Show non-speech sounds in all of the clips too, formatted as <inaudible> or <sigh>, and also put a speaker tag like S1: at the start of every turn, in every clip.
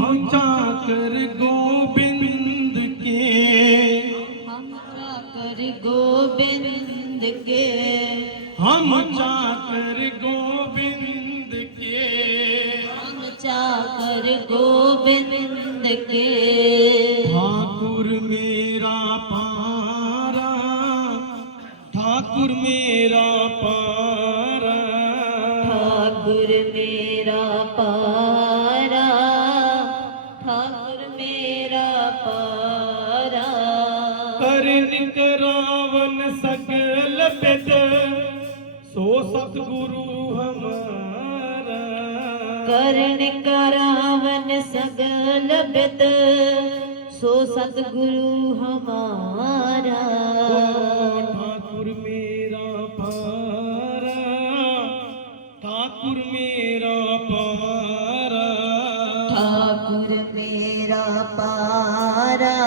S1: 文章。
S2: तेरा पारा
S1: करण काववन सगल सो सतगुरु
S2: करण क रावण सॻल लबत सो सतगुरु हारा पारा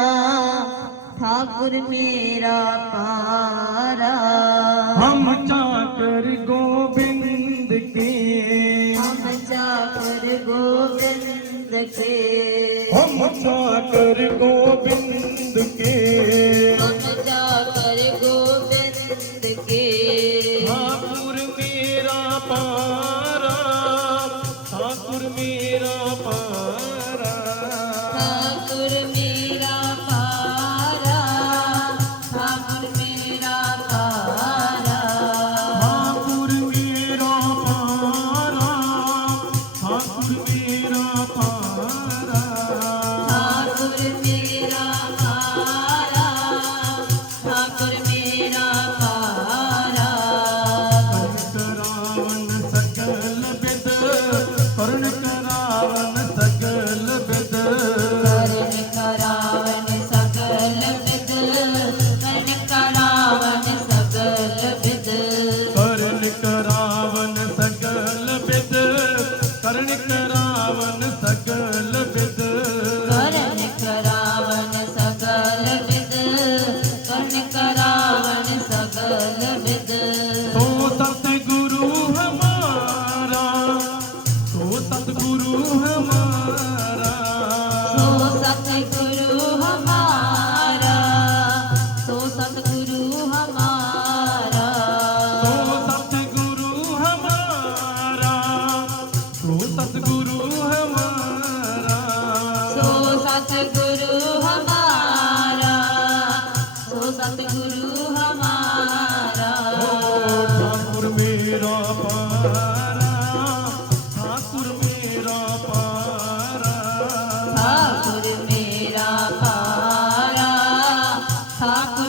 S2: ठाकुर मेरा पारा
S1: हम गोविंद गोविंद के
S2: हम गो के
S1: हम चाकुर गोविंद के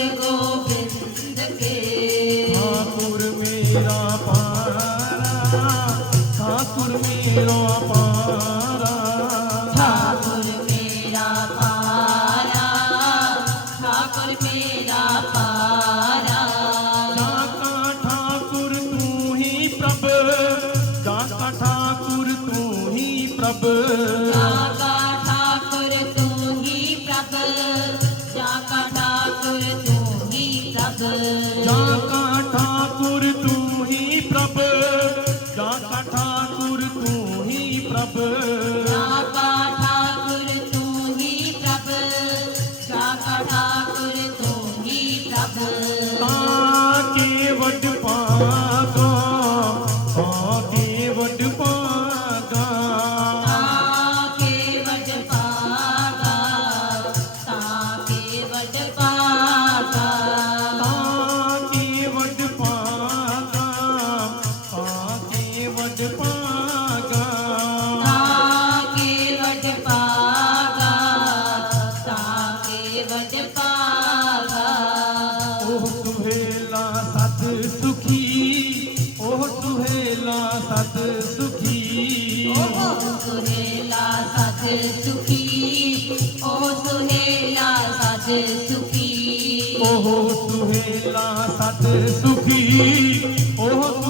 S1: jungle. 我。Oh. Oh.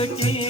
S1: जिंदगी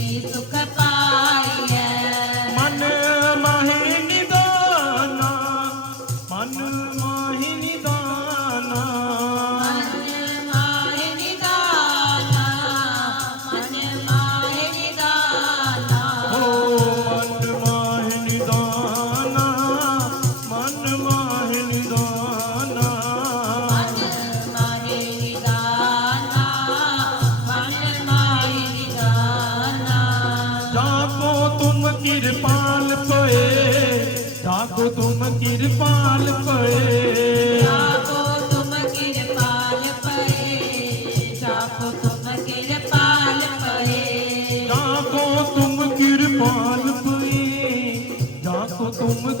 S1: 속물 <whispers>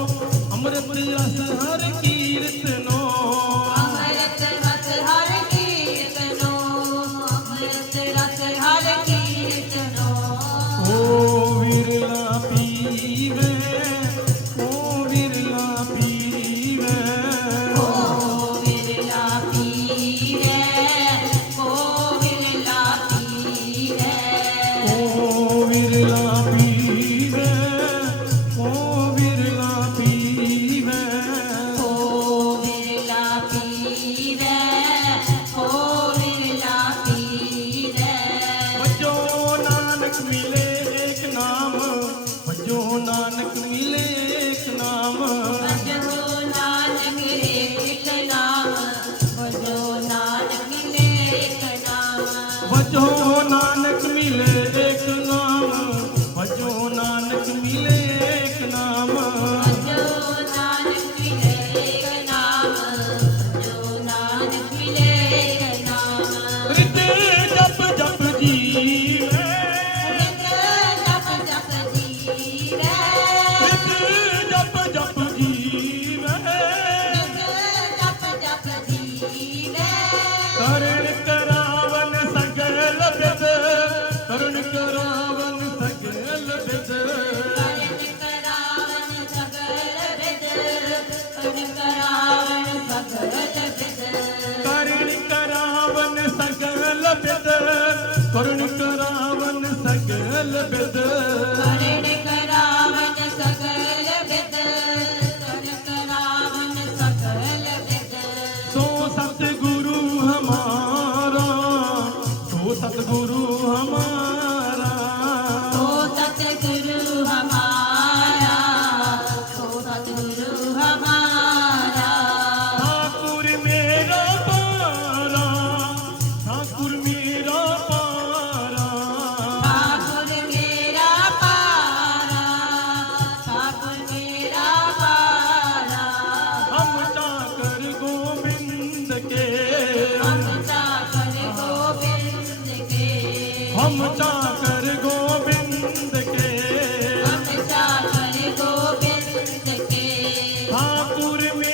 S1: ಬಿದ್ದರೆ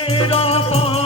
S1: तेरा